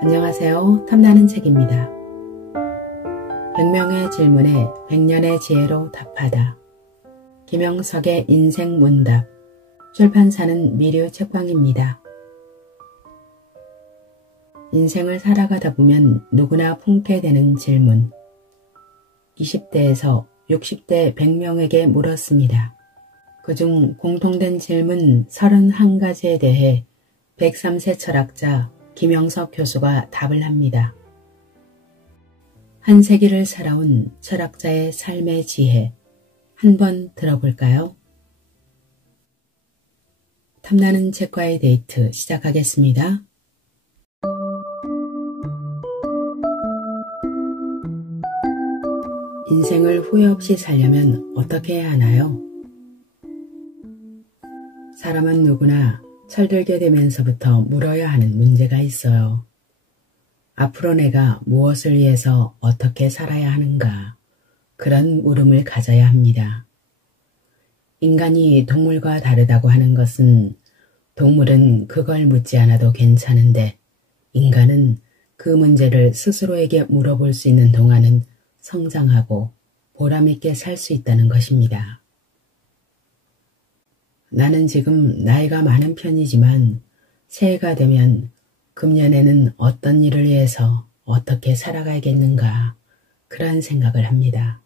안녕하세요. 탐나는 책입니다. 100명의 질문에 100년의 지혜로 답하다. 김영석의 인생 문답. 출판사는 미류 책방입니다. 인생을 살아가다 보면 누구나 품게 되는 질문. 20대에서 60대 100명에게 물었습니다. 그중 공통된 질문 31가지에 대해 103세 철학자 김영석 교수가 답을 합니다. 한 세기를 살아온 철학자의 삶의 지혜, 한번 들어볼까요? 탐나는 책과의 데이트 시작하겠습니다. 인생을 후회 없이 살려면 어떻게 해야 하나요? 사람은 누구나 철들게 되면서부터 물어야 하는 문제가 있어요. 앞으로 내가 무엇을 위해서 어떻게 살아야 하는가, 그런 물음을 가져야 합니다. 인간이 동물과 다르다고 하는 것은 동물은 그걸 묻지 않아도 괜찮은데 인간은 그 문제를 스스로에게 물어볼 수 있는 동안은 성장하고 보람있게 살 수 있다는 것입니다. 나는 지금 나이가 많은 편이지만 새해가 되면 금년에는 어떤 일을 위해서 어떻게 살아가야겠는가, 그런 생각을 합니다.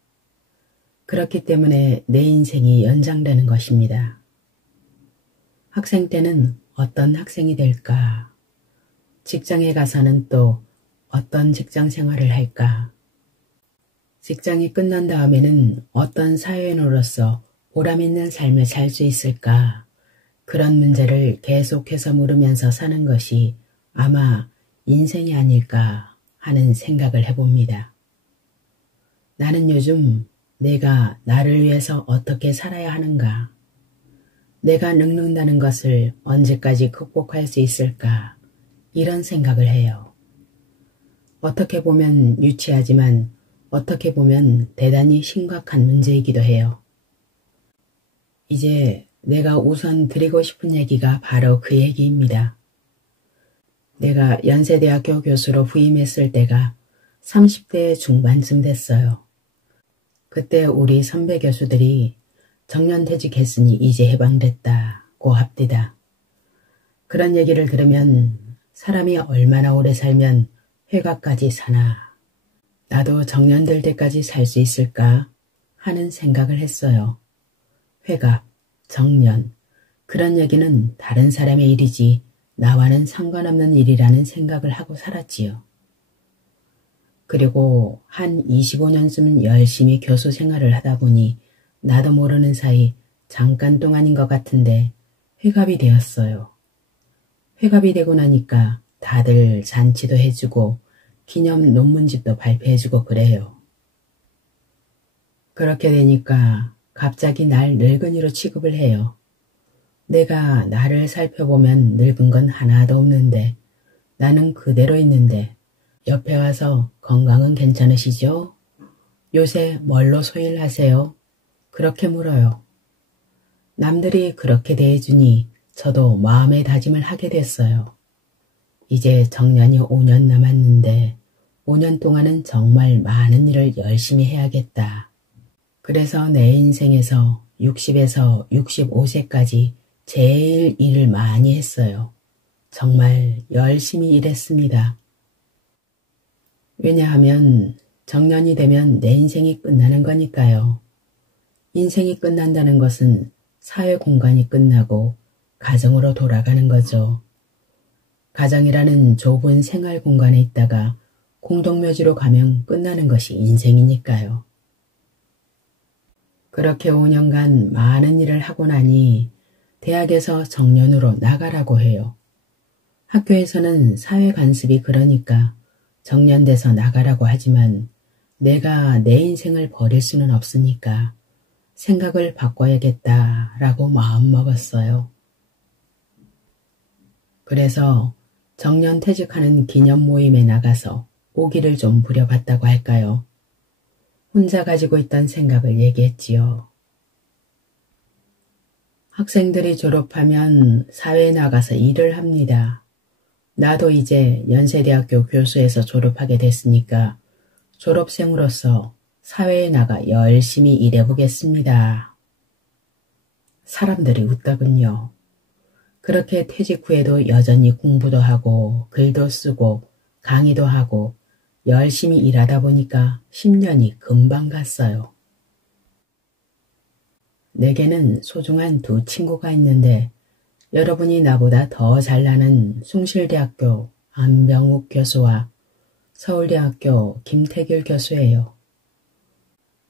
그렇기 때문에 내 인생이 연장되는 것입니다. 학생 때는 어떤 학생이 될까? 직장에 가서는 또 어떤 직장 생활을 할까? 직장이 끝난 다음에는 어떤 사회인으로서 보람있는 삶을 살 수 있을까? 그런 문제를 계속해서 물으면서 사는 것이 아마 인생이 아닐까 하는 생각을 해봅니다. 나는 요즘 내가 나를 위해서 어떻게 살아야 하는가? 내가 늙는다는 것을 언제까지 극복할 수 있을까? 이런 생각을 해요. 어떻게 보면 유치하지만 어떻게 보면 대단히 심각한 문제이기도 해요. 이제 내가 우선 드리고 싶은 얘기가 바로 그 얘기입니다. 내가 연세대학교 교수로 부임했을 때가 30대 중반쯤 됐어요. 그때 우리 선배 교수들이 정년퇴직했으니 이제 해방됐다고 합디다. 그런 얘기를 들으면 사람이 얼마나 오래 살면 회갑까지 사나, 나도 정년될 때까지 살 수 있을까 하는 생각을 했어요. 회갑, 정년, 그런 얘기는 다른 사람의 일이지 나와는 상관없는 일이라는 생각을 하고 살았지요. 그리고 한 25년쯤 열심히 교수 생활을 하다 보니 나도 모르는 사이 잠깐 동안인 것 같은데 회갑이 되었어요. 회갑이 되고 나니까 다들 잔치도 해주고 기념 논문집도 발표해주고 그래요. 그렇게 되니까 갑자기 날 늙은이로 취급을 해요. 내가 나를 살펴보면 늙은 건 하나도 없는데 나는 그대로 있는데 옆에 와서 건강은 괜찮으시죠? 요새 뭘로 소일하세요? 그렇게 물어요. 남들이 그렇게 대해주니 저도 마음의 다짐을 하게 됐어요. 이제 정년이 5년 남았는데 5년 동안은 정말 많은 일을 열심히 해야겠다. 그래서 내 인생에서 60에서 65세까지 제일 일을 많이 했어요. 정말 열심히 일했습니다. 왜냐하면 정년이 되면 내 인생이 끝나는 거니까요. 인생이 끝난다는 것은 사회 공간이 끝나고 가정으로 돌아가는 거죠. 가정이라는 좁은 생활 공간에 있다가 공동묘지로 가면 끝나는 것이 인생이니까요. 그렇게 5년간 많은 일을 하고 나니 대학에서 정년으로 나가라고 해요. 학교에서는 사회 관습이 그러니까 정년돼서 나가라고 하지만 내가 내 인생을 버릴 수는 없으니까 생각을 바꿔야겠다라고 마음먹었어요. 그래서 정년퇴직하는 기념 모임에 나가서 오기를 좀 부려봤다고 할까요? 혼자 가지고 있던 생각을 얘기했지요. 학생들이 졸업하면 사회에 나가서 일을 합니다. 나도 이제 연세대학교 교수에서 졸업하게 됐으니까 졸업생으로서 사회에 나가 열심히 일해보겠습니다. 사람들이 웃더군요. 그렇게 퇴직 후에도 여전히 공부도 하고 글도 쓰고 강의도 하고 열심히 일하다 보니까 10년이 금방 갔어요. 내게는 소중한 두 친구가 있는데 여러분이 나보다 더 잘나는 숭실대학교 안병욱 교수와 서울대학교 김태길 교수예요.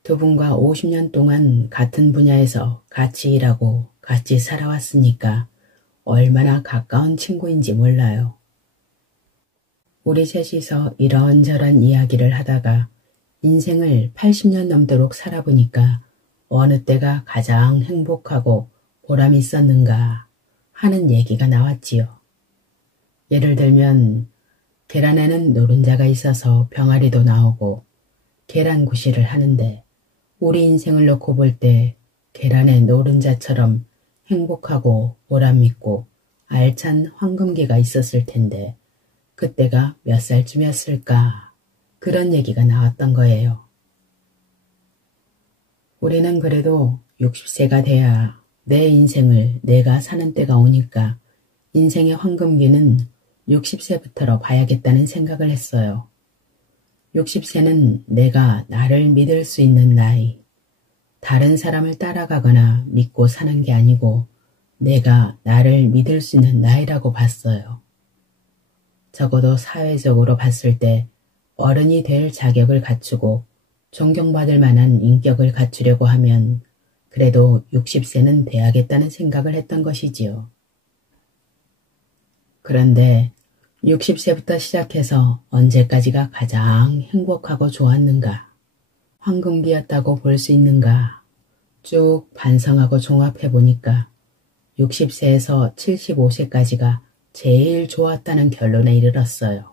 두 분과 50년 동안 같은 분야에서 같이 일하고 같이 살아왔으니까 얼마나 가까운 친구인지 몰라요. 우리 셋이서 이런저런 이야기를 하다가 인생을 80년 넘도록 살아보니까 어느 때가 가장 행복하고 보람 있었는가 하는 얘기가 나왔지요. 예를 들면 계란에는 노른자가 있어서 병아리도 나오고 계란구실을 하는데 우리 인생을 놓고 볼 때 계란의 노른자처럼 행복하고 보람있고 알찬 황금기가 있었을 텐데 그때가 몇 살쯤이었을까 그런 얘기가 나왔던 거예요. 우리는 그래도 60세가 돼야 내 인생을 내가 사는 때가 오니까 인생의 황금기는 60세부터로 봐야겠다는 생각을 했어요. 60세는 내가 나를 믿을 수 있는 나이, 다른 사람을 따라가거나 믿고 사는 게 아니고 내가 나를 믿을 수 있는 나이라고 봤어요. 적어도 사회적으로 봤을 때 어른이 될 자격을 갖추고 존경받을 만한 인격을 갖추려고 하면 그래도 60세는 돼야겠다는 생각을 했던 것이지요. 그런데 60세부터 시작해서 언제까지가 가장 행복하고 좋았는가, 황금기였다고 볼 수 있는가 쭉 반성하고 종합해보니까 60세에서 75세까지가 제일 좋았다는 결론에 이르렀어요.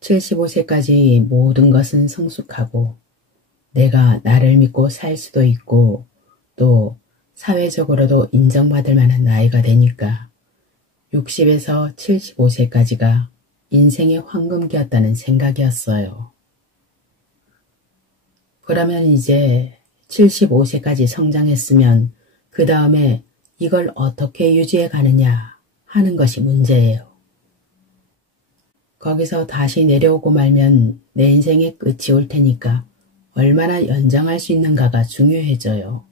75세까지 모든 것은 성숙하고 내가 나를 믿고 살 수도 있고 또 사회적으로도 인정받을 만한 나이가 되니까 60에서 75세까지가 인생의 황금기였다는 생각이었어요. 그러면 이제 75세까지 성장했으면 그 다음에 이걸 어떻게 유지해 가느냐 하는 것이 문제예요. 거기서 다시 내려오고 말면 내 인생의 끝이 올 테니까 얼마나 연장할 수 있는가가 중요해져요.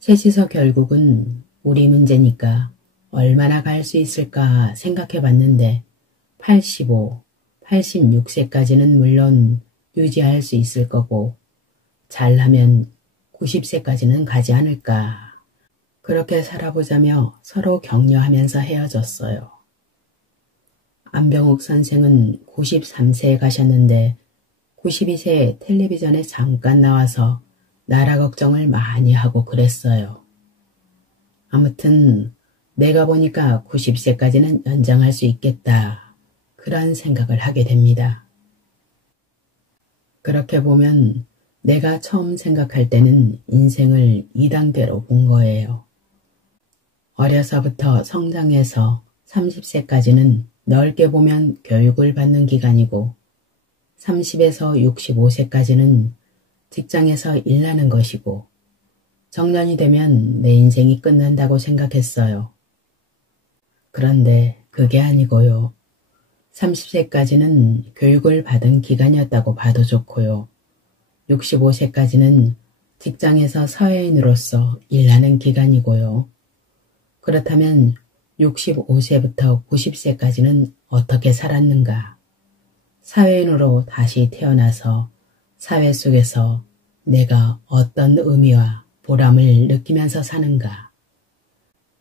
셋이서 결국은 우리 문제니까 얼마나 갈 수 있을까 생각해 봤는데 85, 86세까지는 물론 유지할 수 있을 거고 잘하면 90세까지는 가지 않을까. 그렇게 살아보자며 서로 격려하면서 헤어졌어요. 안병욱 선생은 93세에 가셨는데 92세에 텔레비전에 잠깐 나와서 나라 걱정을 많이 하고 그랬어요. 아무튼 내가 보니까 90세까지는 연장할 수 있겠다. 그런 생각을 하게 됩니다. 그렇게 보면 내가 처음 생각할 때는 인생을 2단계로 본 거예요. 어려서부터 성장해서 30세까지는 넓게 보면 교육을 받는 기간이고 30에서 65세까지는 직장에서 일하는 것이고 정년이 되면 내 인생이 끝난다고 생각했어요. 그런데 그게 아니고요. 30세까지는 교육을 받은 기간이었다고 봐도 좋고요. 65세까지는 직장에서 사회인으로서 일하는 기간이고요. 그렇다면 65세부터 90세까지는 어떻게 살았는가? 사회인으로 다시 태어나서 사회 속에서 내가 어떤 의미와 보람을 느끼면서 사는가?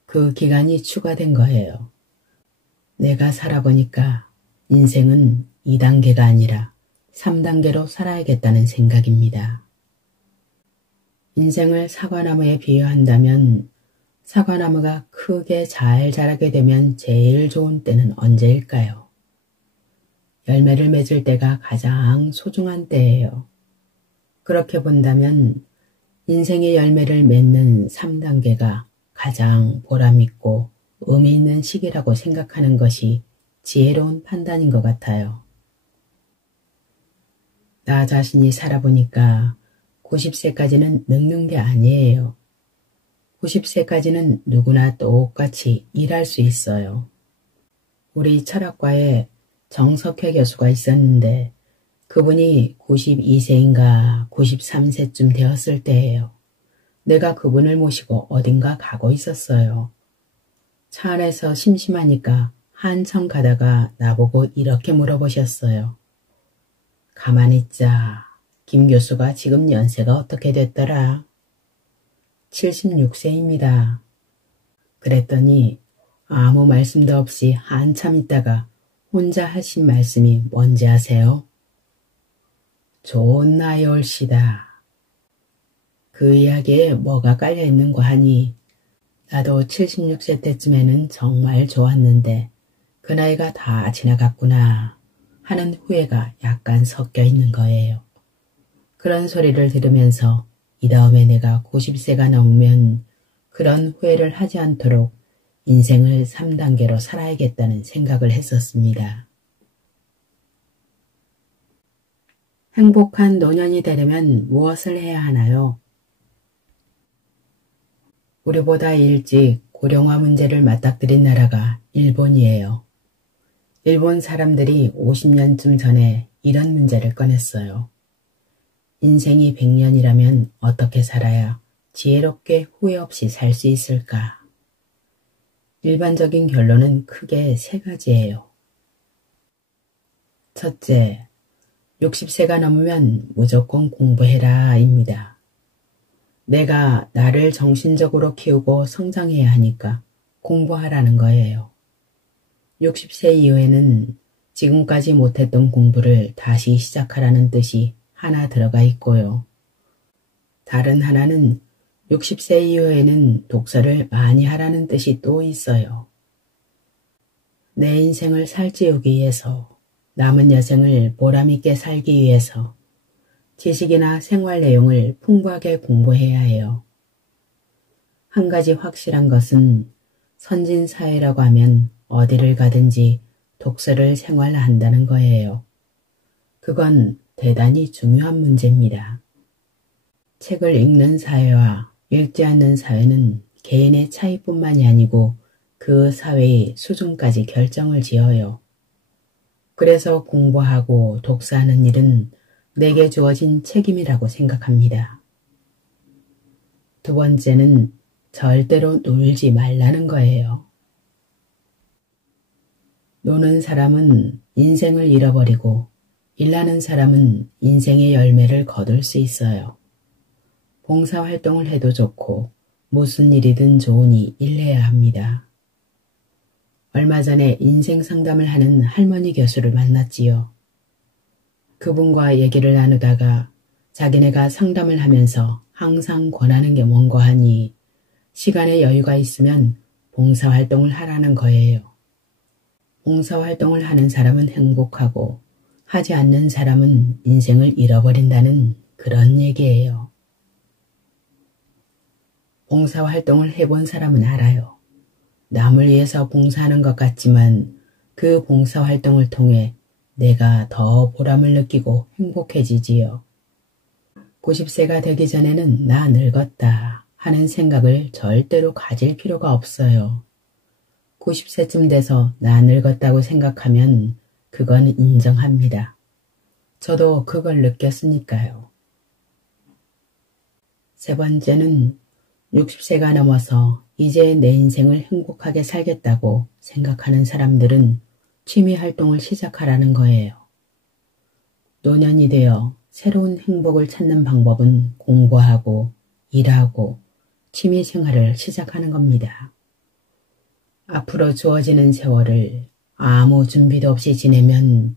그 기간이 추가된 거예요. 내가 살아보니까 인생은 2단계가 아니라 3단계로 살아야겠다는 생각입니다. 인생을 사과나무에 비유한다면 사과나무가 크게 잘 자라게 되면 제일 좋은 때는 언제일까요? 열매를 맺을 때가 가장 소중한 때예요. 그렇게 본다면 인생의 열매를 맺는 3단계가 가장 보람있고 의미 있는 시기라고 생각하는 것이 지혜로운 판단인 것 같아요. 나 자신이 살아보니까 90세까지는 늙는 게 아니에요. 90세까지는 누구나 똑같이 일할 수 있어요. 우리 철학과에 정석회 교수가 있었는데 그분이 92세인가 93세쯤 되었을 때예요. 내가 그분을 모시고 어딘가 가고 있었어요. 차 안에서 심심하니까 한참 가다가 나보고 이렇게 물어보셨어요. 가만히 있자. 김 교수가 지금 연세가 어떻게 됐더라? 76세입니다. 그랬더니 아무 말씀도 없이 한참 있다가 혼자 하신 말씀이 뭔지 아세요? 좋은 나이 올시다. 그 이야기에 뭐가 깔려있는고 하니 나도 76세 때쯤에는 정말 좋았는데 그 나이가 다 지나갔구나 하는 후회가 약간 섞여 있는 거예요. 그런 소리를 들으면서 이 다음에 내가 90세가 넘으면 그런 후회를 하지 않도록 인생을 3단계로 살아야겠다는 생각을 했었습니다. 행복한 노년이 되려면 무엇을 해야 하나요? 우리보다 일찍 고령화 문제를 맞닥뜨린 나라가 일본이에요. 일본 사람들이 50년쯤 전에 이런 문제를 꺼냈어요. 인생이 100년이라면 어떻게 살아야 지혜롭게 후회 없이 살 수 있을까? 일반적인 결론은 크게 세 가지예요. 첫째, 60세가 넘으면 무조건 공부해라 입니다. 내가 나를 정신적으로 키우고 성장해야 하니까 공부하라는 거예요. 60세 이후에는 지금까지 못했던 공부를 다시 시작하라는 뜻이 하나 들어가 있고요. 다른 하나는 60세 이후에는 독서를 많이 하라는 뜻이 또 있어요. 내 인생을 살찌우기 위해서, 남은 여생을 보람있게 살기 위해서 지식이나 생활 내용을 풍부하게 공부해야 해요. 한 가지 확실한 것은 선진사회라고 하면 어디를 가든지 독서를 생활한다는 거예요. 그건 대단히 중요한 문제입니다. 책을 읽는 사회와 읽지 않는 사회는 개인의 차이뿐만이 아니고 그 사회의 수준까지 결정을 지어요. 그래서 공부하고 독서하는 일은 내게 주어진 책임이라고 생각합니다. 두 번째는 절대로 놀지 말라는 거예요. 노는 사람은 인생을 잃어버리고 일하는 사람은 인생의 열매를 거둘 수 있어요. 봉사활동을 해도 좋고 무슨 일이든 좋으니 일해야 합니다. 얼마 전에 인생 상담을 하는 할머니 교수를 만났지요. 그분과 얘기를 나누다가 자기네가 상담을 하면서 항상 권하는 게 뭔고 하니 시간에 여유가 있으면 봉사활동을 하라는 거예요. 봉사활동을 하는 사람은 행복하고 하지 않는 사람은 인생을 잃어버린다는 그런 얘기예요. 봉사활동을 해본 사람은 알아요. 남을 위해서 봉사하는 것 같지만 그 봉사활동을 통해 내가 더 보람을 느끼고 행복해지지요. 90세가 되기 전에는 나 늙었다 하는 생각을 절대로 가질 필요가 없어요. 90세쯤 돼서 나 늙었다고 생각하면 그건 인정합니다. 저도 그걸 느꼈으니까요. 세 번째는 60세가 넘어서 이제 내 인생을 행복하게 살겠다고 생각하는 사람들은 취미활동을 시작하라는 거예요. 노년이 되어 새로운 행복을 찾는 방법은 공부하고 일하고 취미생활을 시작하는 겁니다. 앞으로 주어지는 세월을 아무 준비도 없이 지내면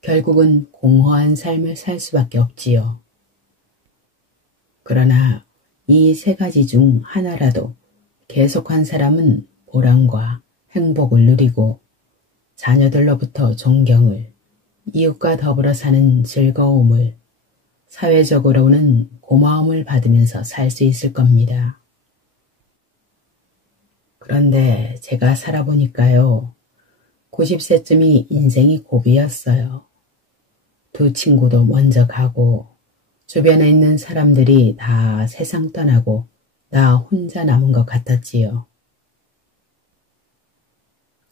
결국은 공허한 삶을 살 수밖에 없지요. 그러나 이 세 가지 중 하나라도 계속한 사람은 보람과 행복을 누리고 자녀들로부터 존경을, 이웃과 더불어 사는 즐거움을, 사회적으로는 고마움을 받으면서 살 수 있을 겁니다. 그런데 제가 살아보니까요. 90세쯤이 인생이 고비였어요. 두 친구도 먼저 가고 주변에 있는 사람들이 다 세상 떠나고 나 혼자 남은 것 같았지요.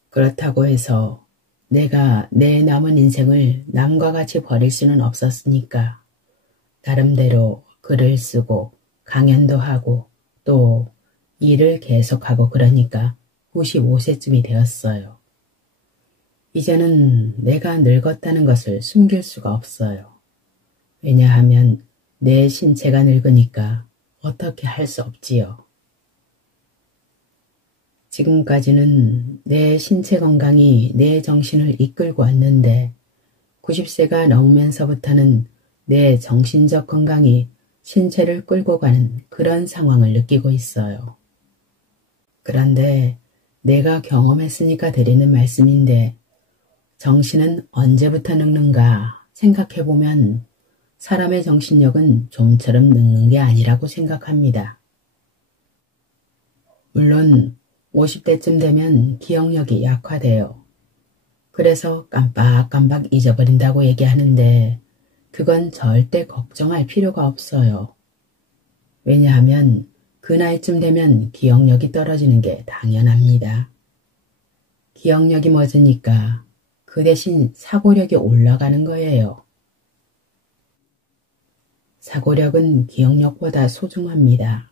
그렇다고 해서 내가 내 남은 인생을 남과 같이 버릴 수는 없었으니까 나름대로 글을 쓰고 강연도 하고 또 일을 계속하고 그러니까 95세쯤이 되었어요. 이제는 내가 늙었다는 것을 숨길 수가 없어요. 왜냐하면 내 신체가 늙으니까 어떻게 할 수 없지요. 지금까지는 내 신체 건강이 내 정신을 이끌고 왔는데 90세가 넘으면서부터는 내 정신적 건강이 신체를 끌고 가는 그런 상황을 느끼고 있어요. 그런데 내가 경험했으니까 드리는 말씀인데 정신은 언제부터 늙는가 생각해보면 사람의 정신력은 좀처럼 늙는 게 아니라고 생각합니다. 물론 50대쯤 되면 기억력이 약화돼요. 그래서 깜빡깜빡 잊어버린다고 얘기하는데 그건 절대 걱정할 필요가 없어요. 왜냐하면 그 나이쯤 되면 기억력이 떨어지는 게 당연합니다. 기억력이 멎으니까 그 대신 사고력이 올라가는 거예요. 사고력은 기억력보다 소중합니다.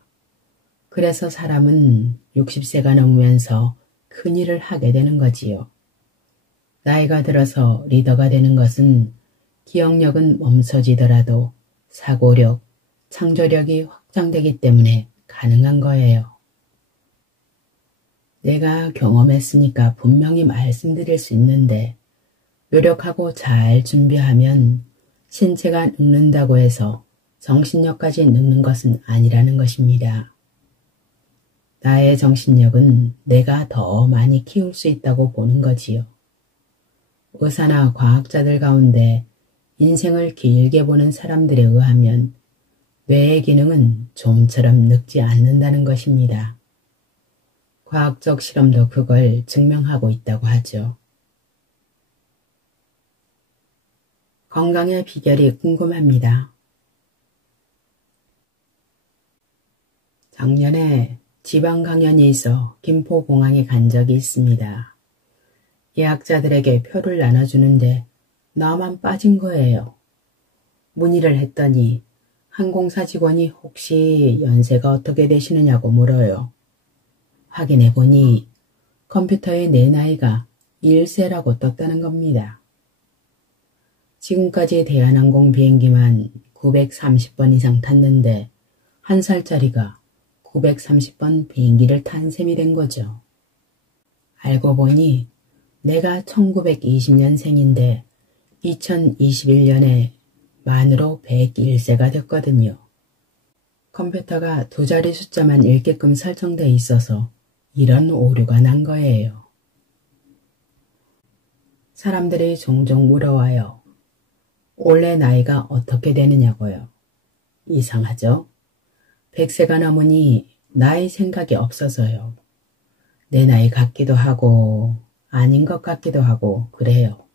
그래서 사람은 60세가 넘으면서 큰일을 하게 되는 거지요. 나이가 들어서 리더가 되는 것은 기억력은 멈춰지더라도 사고력, 창조력이 확장되기 때문에 가능한 거예요. 내가 경험했으니까 분명히 말씀드릴 수 있는데 노력하고 잘 준비하면 신체가 늙는다고 해서 정신력까지 늙는 것은 아니라는 것입니다. 나의 정신력은 내가 더 많이 키울 수 있다고 보는 거지요. 의사나 과학자들 가운데 인생을 길게 보는 사람들에 의하면 뇌의 기능은 좀처럼 늙지 않는다는 것입니다. 과학적 실험도 그걸 증명하고 있다고 하죠. 건강의 비결이 궁금합니다. 작년에 지방 강연이 있어 김포공항에 간 적이 있습니다. 예약자들에게 표를 나눠주는데 나만 빠진 거예요. 문의를 했더니 항공사 직원이 혹시 연세가 어떻게 되시느냐고 물어요. 확인해보니 컴퓨터에 내 나이가 1세라고 떴다는 겁니다. 지금까지 대한항공 비행기만 930번 이상 탔는데 한 살짜리가 930번 비행기를 탄 셈이 된 거죠. 알고 보니 내가 1920년생인데 2021년에 만으로 101세가 됐거든요. 컴퓨터가 두 자리 숫자만 읽게끔 설정되어 있어서 이런 오류가 난 거예요. 사람들이 종종 물어와요. 올해 나이가 어떻게 되느냐고요. 이상하죠? 100세가 넘으니 나이 생각이 없어서요. 내 나이 같기도 하고 아닌 것 같기도 하고 그래요.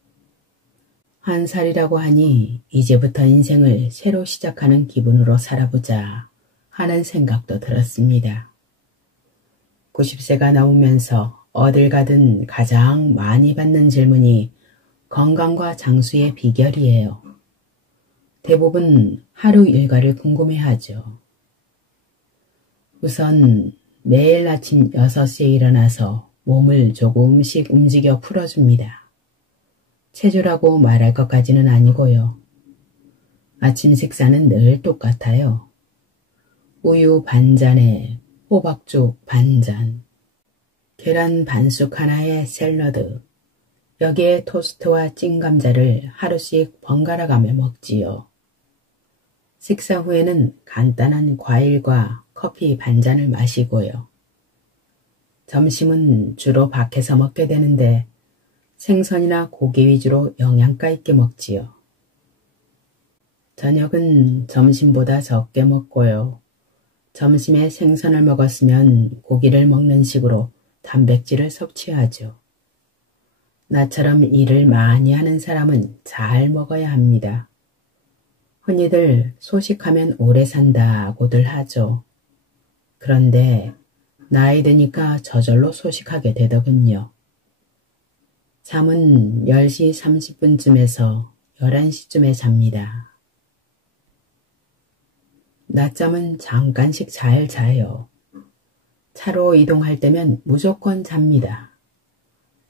한 살이라고 하니 이제부터 인생을 새로 시작하는 기분으로 살아보자 하는 생각도 들었습니다. 90세가 넘으면서 어딜 가든 가장 많이 받는 질문이 건강과 장수의 비결이에요. 대부분 하루 일과를 궁금해하죠. 우선 매일 아침 6시에 일어나서 몸을 조금씩 움직여 풀어줍니다. 체조라고 말할 것까지는 아니고요. 아침 식사는 늘 똑같아요. 우유 반잔에 호박죽 반잔, 계란 반숙 하나에 샐러드, 여기에 토스트와 찐감자를 하루씩 번갈아가며 먹지요. 식사 후에는 간단한 과일과 커피 반잔을 마시고요. 점심은 주로 밖에서 먹게 되는데 생선이나 고기 위주로 영양가 있게 먹지요. 저녁은 점심보다 적게 먹고요. 점심에 생선을 먹었으면 고기를 먹는 식으로 단백질을 섭취하죠. 나처럼 일을 많이 하는 사람은 잘 먹어야 합니다. 흔히들 소식하면 오래 산다고들 하죠. 그런데 나이 드니까 저절로 소식하게 되더군요. 잠은 10시 30분쯤에서 11시쯤에 잡니다. 낮잠은 잠깐씩 잘 자요. 차로 이동할 때면 무조건 잡니다.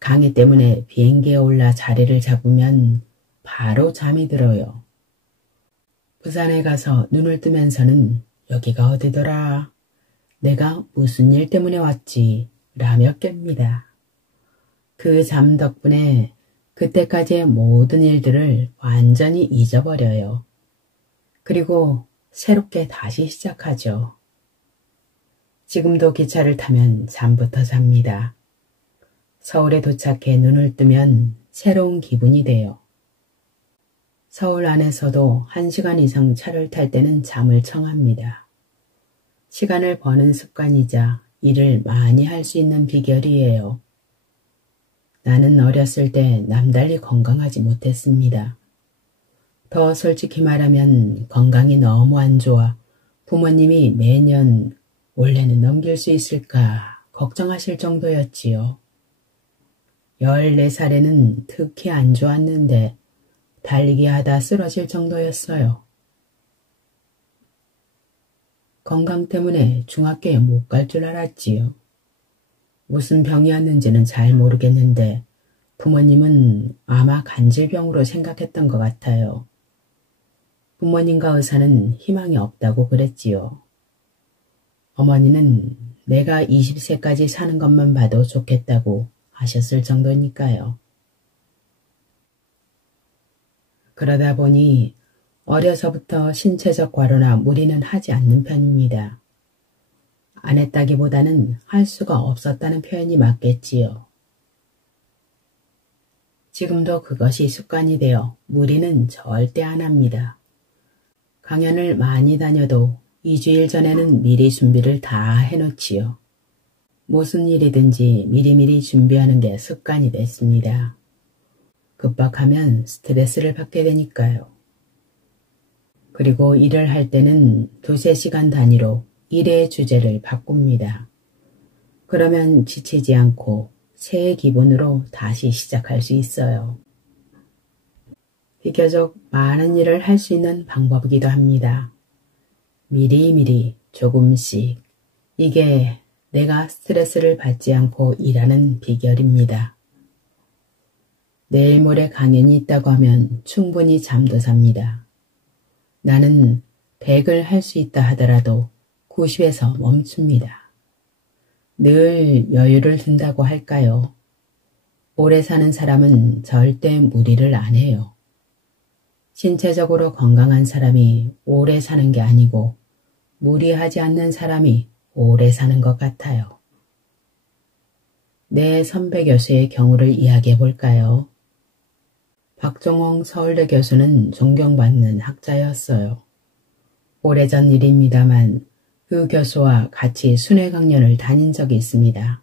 강의 때문에 비행기에 올라 자리를 잡으면 바로 잠이 들어요. 부산에 가서 눈을 뜨면서는 여기가 어디더라? 내가 무슨 일 때문에 왔지? 라며 깹니다. 그 잠 덕분에 그때까지의 모든 일들을 완전히 잊어버려요. 그리고 새롭게 다시 시작하죠. 지금도 기차를 타면 잠부터 잡니다. 서울에 도착해 눈을 뜨면 새로운 기분이 돼요. 서울 안에서도 1시간 이상 차를 탈 때는 잠을 청합니다. 시간을 버는 습관이자 일을 많이 할 수 있는 비결이에요. 나는 어렸을 때 남달리 건강하지 못했습니다. 더 솔직히 말하면 건강이 너무 안 좋아 부모님이 매년 올해는 넘길 수 있을까 걱정하실 정도였지요. 14살에는 특히 안 좋았는데 달리기 하다 쓰러질 정도였어요. 건강 때문에 중학교에 못 갈 줄 알았지요. 무슨 병이었는지는 잘 모르겠는데 부모님은 아마 간질병으로 생각했던 것 같아요. 부모님과 의사는 희망이 없다고 그랬지요. 어머니는 내가 20세까지 사는 것만 봐도 좋겠다고 하셨을 정도니까요. 그러다 보니 어려서부터 신체적 과로나 무리는 하지 않는 편입니다. 안 했다기보다는 할 수가 없었다는 표현이 맞겠지요. 지금도 그것이 습관이 되어 무리는 절대 안 합니다. 강연을 많이 다녀도 2주일 전에는 미리 준비를 다 해놓지요. 무슨 일이든지 미리미리 준비하는 게 습관이 됐습니다. 급박하면 스트레스를 받게 되니까요. 그리고 일을 할 때는 2~3시간 단위로 일의 주제를 바꿉니다. 그러면 지치지 않고 새 기분으로 다시 시작할 수 있어요. 비교적 많은 일을 할 수 있는 방법이기도 합니다. 미리미리 조금씩 이게 내가 스트레스를 받지 않고 일하는 비결입니다. 내일 모레 강연이 있다고 하면 충분히 잠도 잡니다. 나는 100을 할 수 있다 하더라도 90에서 멈춥니다. 늘 여유를 둔다고 할까요? 오래 사는 사람은 절대 무리를 안 해요. 신체적으로 건강한 사람이 오래 사는 게 아니고 무리하지 않는 사람이 오래 사는 것 같아요. 내 선배 교수의 경우를 이야기해 볼까요? 박종홍 서울대 교수는 존경받는 학자였어요. 오래전 일입니다만 그 교수와 같이 순회 강연을 다닌 적이 있습니다.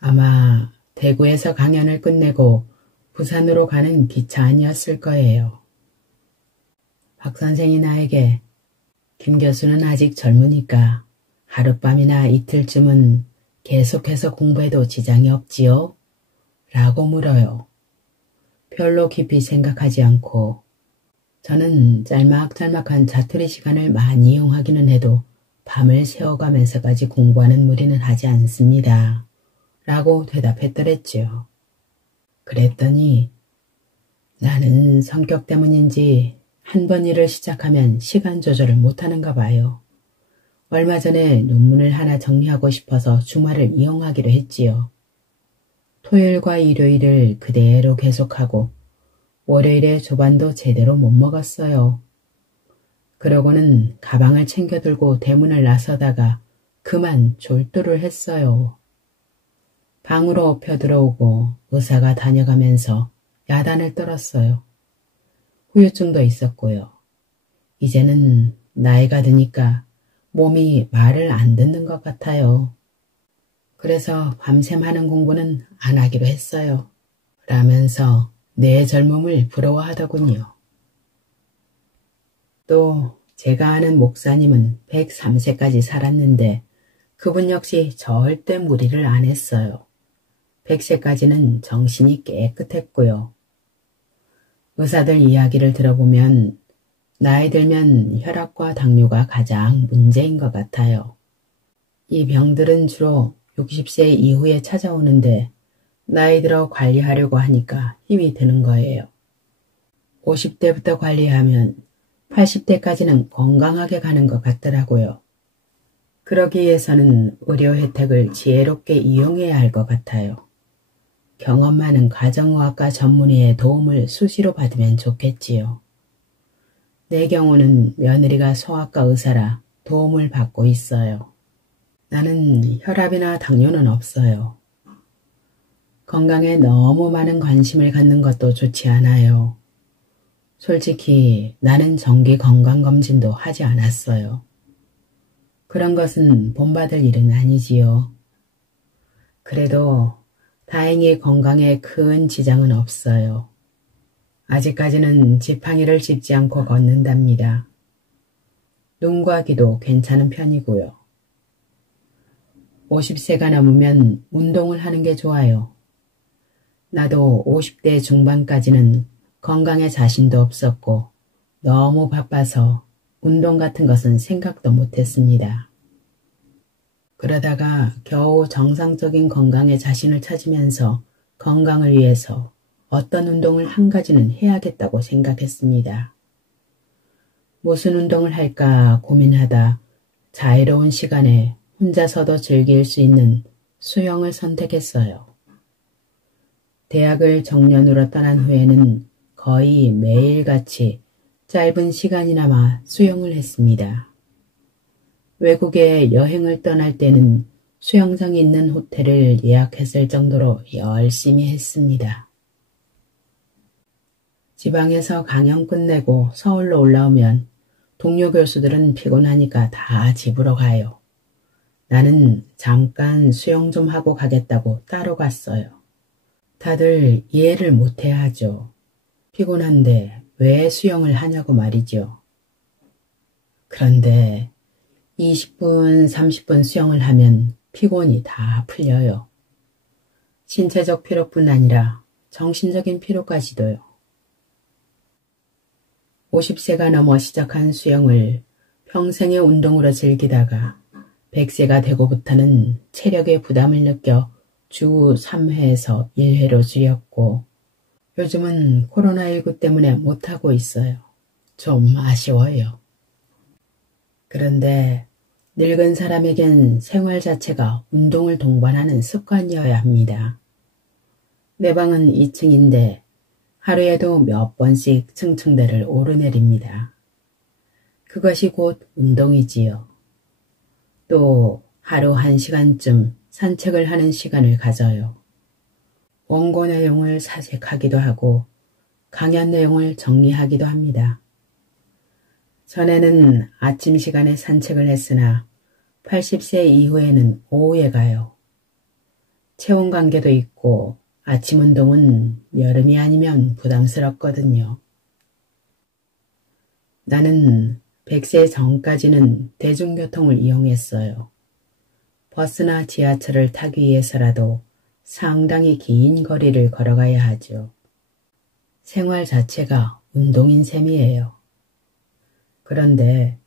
아마 대구에서 강연을 끝내고 부산으로 가는 기차 안이었을 거예요. 박 선생이 나에게 김 교수는 아직 젊으니까 하룻밤이나 이틀쯤은 계속해서 공부해도 지장이 없지요? 라고 물어요. 별로 깊이 생각하지 않고 저는 짤막짤막한 자투리 시간을 많이 이용하기는 해도 밤을 새워가면서까지 공부하는 무리는 하지 않습니다. 라고 대답했더랬지요. 그랬더니 나는 성격 때문인지 한 번 일을 시작하면 시간 조절을 못하는가 봐요. 얼마 전에 논문을 하나 정리하고 싶어서 주말을 이용하기로 했지요. 토요일과 일요일을 그대로 계속하고 월요일에 조반도 제대로 못 먹었어요. 그러고는 가방을 챙겨 들고 대문을 나서다가 그만 졸도를 했어요. 방으로 펴들어오고 의사가 다녀가면서 야단을 떨었어요. 후유증도 있었고요. 이제는 나이가 드니까 몸이 말을 안 듣는 것 같아요. 그래서 밤샘 하는 공부는 안 하기로 했어요. 라면서 내 젊음을 부러워하더군요. 또 제가 아는 목사님은 103세까지 살았는데 그분 역시 절대 무리를 안 했어요. 100세까지는 정신이 깨끗했고요. 의사들 이야기를 들어보면 나이 들면 혈압과 당뇨가 가장 문제인 것 같아요. 이 병들은 주로 60세 이후에 찾아오는데 나이 들어 관리하려고 하니까 힘이 드는 거예요. 50대부터 관리하면 80대까지는 건강하게 가는 것 같더라고요. 그러기 위해서는 의료 혜택을 지혜롭게 이용해야 할 것 같아요. 경험 많은 가정의학과 전문의의 도움을 수시로 받으면 좋겠지요. 내 경우는 며느리가 소아과 의사라 도움을 받고 있어요. 나는 혈압이나 당뇨는 없어요. 건강에 너무 많은 관심을 갖는 것도 좋지 않아요. 솔직히 나는 정기 건강검진도 하지 않았어요. 그런 것은 본받을 일은 아니지요. 그래도 다행히 건강에 큰 지장은 없어요. 아직까지는 지팡이를 짚지 않고 걷는답니다. 눈과 귀도 괜찮은 편이고요. 50세가 넘으면 운동을 하는 게 좋아요. 나도 50대 중반까지는 건강에 자신도 없었고 너무 바빠서 운동 같은 것은 생각도 못했습니다. 그러다가 겨우 정상적인 건강에 자신을 찾으면서 건강을 위해서 어떤 운동을 한 가지는 해야겠다고 생각했습니다. 무슨 운동을 할까 고민하다 자유로운 시간에 혼자서도 즐길 수 있는 수영을 선택했어요. 대학을 정년으로 떠난 후에는 거의 매일같이 짧은 시간이나마 수영을 했습니다. 외국에 여행을 떠날 때는 수영장이 있는 호텔을 예약했을 정도로 열심히 했습니다. 지방에서 강연 끝내고 서울로 올라오면 동료 교수들은 피곤하니까 다 집으로 가요. 나는 잠깐 수영 좀 하고 가겠다고 따로 갔어요. 다들 이해를 못해야 하죠. 피곤한데 왜 수영을 하냐고 말이죠. 그런데 20분, 30분 수영을 하면 피곤이 다 풀려요. 신체적 피로뿐 아니라 정신적인 피로까지도요. 50세가 넘어 시작한 수영을 평생의 운동으로 즐기다가 100세가 되고부터는 체력에 부담을 느껴 주 3회에서 1회로 줄였고 요즘은 코로나19 때문에 못하고 있어요. 좀 아쉬워요. 그런데 늙은 사람에겐 생활 자체가 운동을 동반하는 습관이어야 합니다. 내 방은 2층인데 하루에도 몇 번씩 층층대를 오르내립니다. 그것이 곧 운동이지요. 또 하루 1시간쯤 산책을 하는 시간을 가져요. 원고 내용을 사색하기도 하고 강연 내용을 정리하기도 합니다. 전에는 아침 시간에 산책을 했으나 80세 이후에는 오후에 가요. 체온 관계도 있고 아침 운동은 여름이 아니면 부담스럽거든요. 나는 100세 전까지는 대중교통을 이용했어요. 버스나 지하철을 타기 위해서라도 상당히 긴 거리를 걸어가야 하죠. 생활 자체가 운동인 셈이에요. 그런데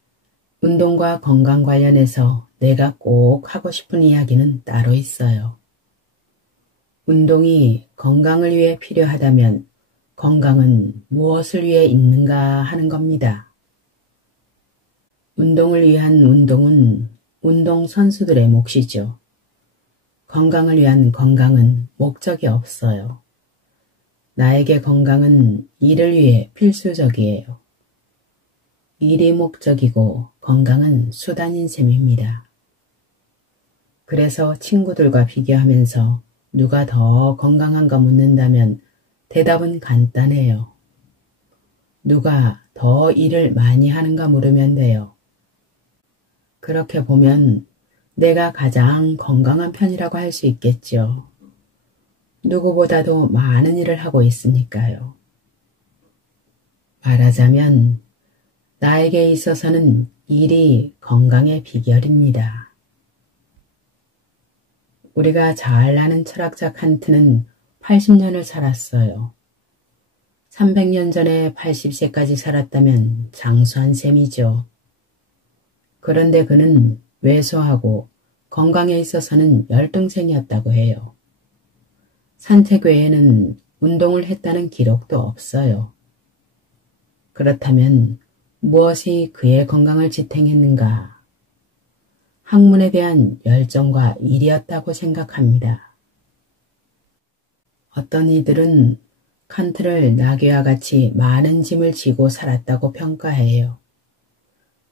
운동과 건강 관련해서 내가 꼭 하고 싶은 이야기는 따로 있어요. 운동이 건강을 위해 필요하다면 건강은 무엇을 위해 있는가 하는 겁니다. 운동을 위한 운동은 운동선수들의 몫이죠. 건강을 위한 건강은 목적이 없어요. 나에게 건강은 일을 위해 필수적이에요. 일이 목적이고 건강은 수단인 셈입니다. 그래서 친구들과 비교하면서 누가 더 건강한가 묻는다면 대답은 간단해요. 누가 더 일을 많이 하는가 물으면 돼요. 그렇게 보면 내가 가장 건강한 편이라고 할 수 있겠죠. 누구보다도 많은 일을 하고 있으니까요. 말하자면 나에게 있어서는 일이 건강의 비결입니다. 우리가 잘 아는 철학자 칸트는 80년을 살았어요. 300년 전에 80세까지 살았다면 장수한 셈이죠. 그런데 그는 왜소하고 건강에 있어서는 열등생이었다고 해요. 산책 외에는 운동을 했다는 기록도 없어요. 그렇다면 무엇이 그의 건강을 지탱했는가? 학문에 대한 열정과 일이었다고 생각합니다. 어떤 이들은 칸트를 나귀와 같이 많은 짐을 지고 살았다고 평가해요.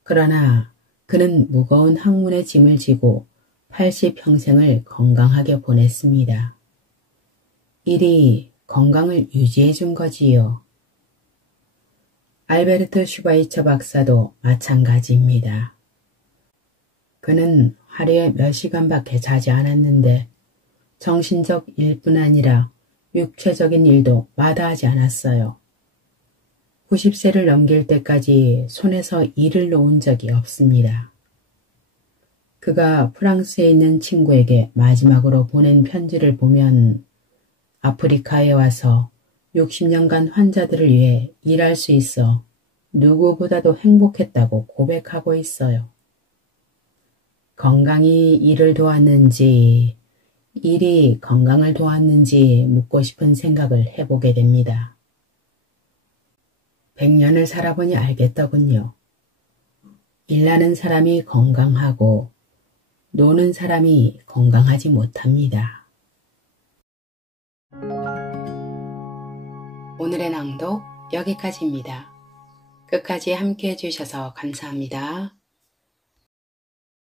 그러나 그는 무거운 학문의 짐을 지고 80평생을 건강하게 보냈습니다. 일이 건강을 유지해 준 거지요. 알베르트 슈바이처 박사도 마찬가지입니다. 그는 하루에 몇 시간밖에 자지 않았는데 정신적 일뿐 아니라 육체적인 일도 마다하지 않았어요. 90세를 넘길 때까지 손에서 일을 놓은 적이 없습니다. 그가 프랑스에 있는 친구에게 마지막으로 보낸 편지를 보면 아프리카에 와서 60년간 환자들을 위해 일할 수 있어 누구보다도 행복했다고 고백하고 있어요. 건강이 일을 도왔는지, 일이 건강을 도왔는지 묻고 싶은 생각을 해보게 됩니다. 100년을 살아보니 알겠더군요. 일하는 사람이 건강하고 노는 사람이 건강하지 못합니다. 오늘의 낭독 여기까지입니다. 끝까지 함께 해주셔서 감사합니다.